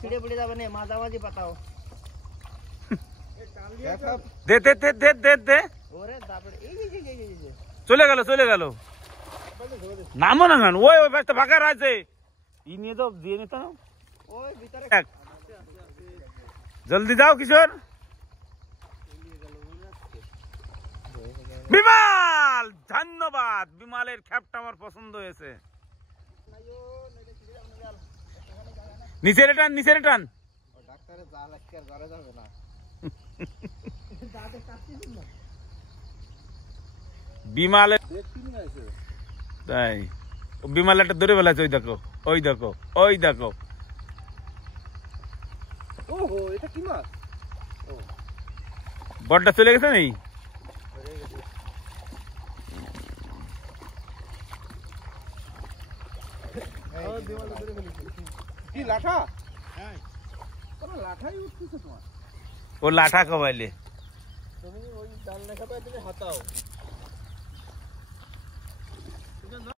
ছিড়ে পড়ে যাবে না, মাঝামাঝি পাতাও। দে দে দে দে দে দে। ওরে তারপরে এই যে চলে গেল চলে গেল। নামো না গান, ওই ওই ব্যস্ত ফাঁকা আছে, ই নিয়ে তো দিয়ে নিত। ওই ভিতরে জলদি যাও কিশোর। বিমাল, ধন্যবাদ। বিমালের খ্যাপটা আমার পছন্দ হয়েছে। নিচে টান, নিচে টান। ডাক্তারে যা লাগছে আর ঘরে যাবে না। বিমালের তাই বিমাল একটা ধরে ফেলাছে। ওই দেখো ওই দেখো ওই দেখো। ওহো, এটা কি মাছ? বড়টা চলে গেছে নেই। কি লাঠা? হ্যাঁ, কোনো লাঠাই উঠতেছে তোমার। ও লাঠা কবাইলে। তুমি ওই ডাল লেখা পাই তুমি হাতাও।